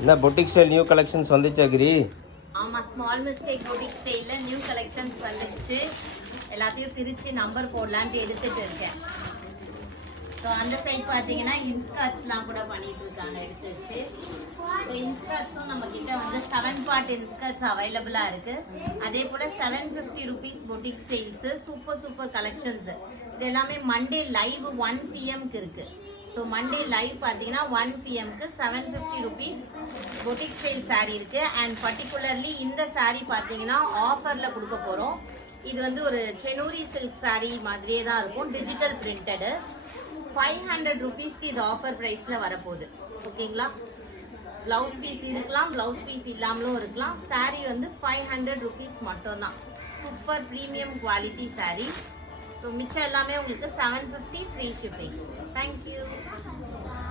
என்ன boutique style new collections வந்துச்சா கிரி? ஆமா, ஸ்மால் மிஸ்டேக் பொட்டிக் ஸ்டைல்ல நியூ கலெக்ஷன்ஸ் வந்துச்சு. எல்லாத்தையும் பிரிச்சு நம்பர் போடலான்ட்டு எடுத்துட்டு இருக்கேன். ஸோ அந்த சைட் பார்த்தீங்கன்னா இன்ஸ்கர்ட்ஸ்லாம் கூட பண்ணிட்டு இருக்காங்க எடுத்து வச்சு. ஸோ இன்ஸ்கர்ட்ஸும் நம்ம கிட்ட வந்து 7 பார்ட் இன்ஸ்கர்ட்ஸ் அவைலபிளாக இருக்கு. அதே போல 750 rupees boutique styles super collections. இது எல்லாமே மண்டே லைவ் 1 PM-க்கு இருக்கு. ஸோ மண்டே லைவ் பார்த்தீங்கன்னா 1 PM-க்கு 750 rupees பொட்டிக் ஸ்டைல் சாரீ இருக்கு. அண்ட் பர்டிகுலர்லி இந்த சாரீ பார்த்தீங்கன்னா ஆஃபரில் கொடுக்க போகிறோம். இது வந்து ஒரு செனூரி சில்க் சாரீ மாதிரியே தான் இருக்கும், டிஜிட்டல் பிரிண்டடு. 500 rupees-க்கு இது ஆஃபர் ப்ரைஸில் வரப்போகுது. ஓகேங்களா? ப்ளவுஸ் பீஸ் இருக்கலாம், ப்ளவுஸ் பீஸ் இல்லாமலும் இருக்கலாம். சாரீ வந்து 500 rupees மட்டும்தான். Super premium quality sari. So மிச்சம் எல்லாமே உங்களுக்கு 750 ஃப்ரீ ஷிப்பிங். தேங்க்யூ.